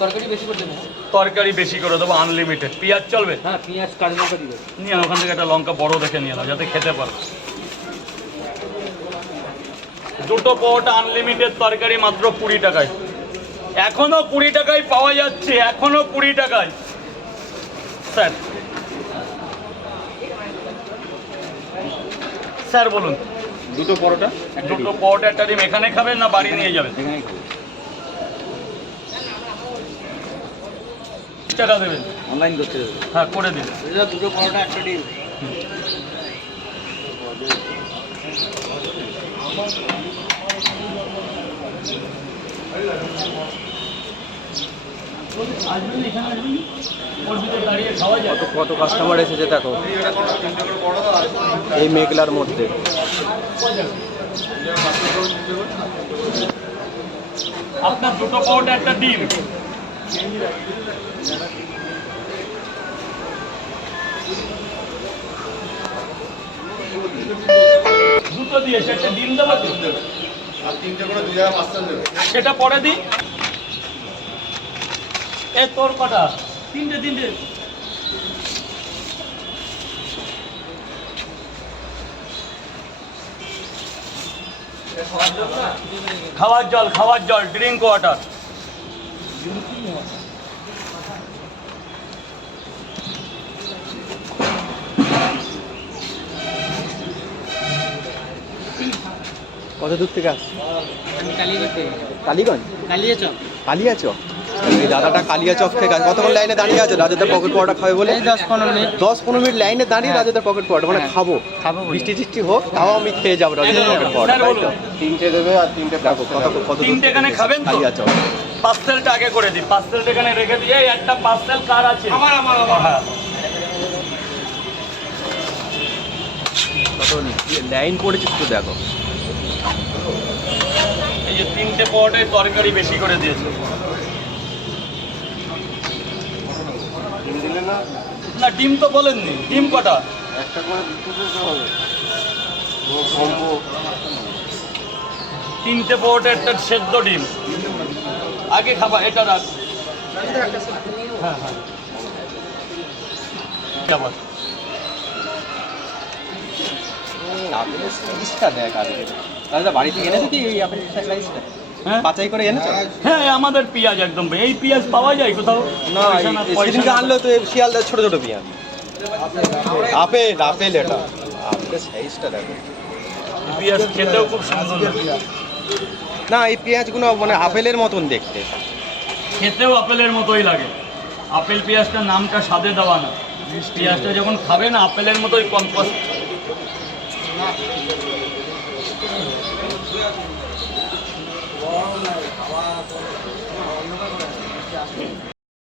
তরকারি বেশি করে দেবো। তরকারি বেশি করে দেবো, আনলিমিটেড। পেঁয়াজ চলবে? হ্যাঁ, পেঁয়াজ কাঁচা লঙ্কা দিবে। নিয়ে ওখান থেকে একটা লঙ্কা বড় দেখে নিয়ে নাও যাতে খেতে পারো। দুটো পরোটা আনলিমিটেড তরকারি মাত্র 20 টাকায়। এখনো 20 টাকায় পাওয়া যাচ্ছে, এখনো 20 টাকায়। স্যার স্যার বলুন। দুটো পরোটা, দুটো পরোটা একটা ডিম। এখানে খাবেন না বাড়ি নিয়ে যাবেন? এখানেই খাবো। টাকা দেবেন? অনলাইন করতে দেবে? হ্যাঁ, করে দিন। দুটো পরোটা একটা ডিম। কত কাস্টমার এসেছে দেখো এই মেঘলার মধ্যে। আপনার দুটো পরোটা একটা ডিম। দুটো দিয়েছে, একটা ডিম দেবো তো? আর 3টে করে 2 জায়গায় পার্সেল দেবে। সেটা পরে দিই। এ তোর কটা? 3টে। খাওয়ার জল, ড্রিঙ্ক ওয়াটার। কত দূর থেকে আসছে? আমি কালীগঞ্জ থেকে। কালীগঞ্জ? কালিয়াচক। কালিয়াচক? এই দাদাটা কালিয়াচক থেকে আসে। কতক্ষণ লাইনে দাঁড়িয়ে আছে রাজাদের পকেট পরোটা খাবে বলে? 10-15 মিনিট। 10-15 মিনিট লাইনে দাঁড়িয়ে রাজাদের পকেট পরোটা মানে খাবো। বৃষ্টি টিষ্টি হোক তাও আমি খেয়ে যাবো রাজাদের পকেট পরোটা, তাই তো? 3টে দেবে আর 3টে দেখো কত দূর 3টে এখানে খাবেন তো? কালিয়াচক। পার্সেলটা আগে করে দিই। পার্সেলটা এখানে রেখে দিয়ে একটা পার্সেল কার আছে? আমার। হ্যাঁ, কত লাইন পড়েছে তো দেখো। এই যে 3টে পরোটায় তরকারি বেশি করে দিয়েছে। ডিম দিলে না? না, ডিম তো বলেননি। ডিম কটা? একটা করে দিতে হবে। ও কম্বো। 3টে পরোটা একটা সেদ্ধ ডিম। আগে খাবা, এটা রাখ। হ্যাঁ। আবার আপেলের সাইজটা দেখ আজকে। দাদা বাড়ি থেকে এনেছো কি এই আপেলের সাইজটা? হ্যাঁ বাছাই করে এনেছো? হ্যাঁ, আমাদের পেঁয়াজ একদম। এই পেঁয়াজ পাওয়া যায় কোথাও? না, সেদিনকে আনলো তো শিয়ালদার ছোট ছোট পেঁয়াজ। আপেল এটা। আপেলের সাইজটা দেখো। পেঁয়াজ খেতেও খুব সুন্দর লাগে। না, এই পেঁয়াজগুলো মানে আপেলের মতন দেখতে। খেতেও আপেলের মতোই লাগে। আপেল পেঁয়াজটার নামটা স্বাদে দেওয়া না। পেঁয়াজটা যখন খাবেন আপেলের মতোই কম্পোস্ট।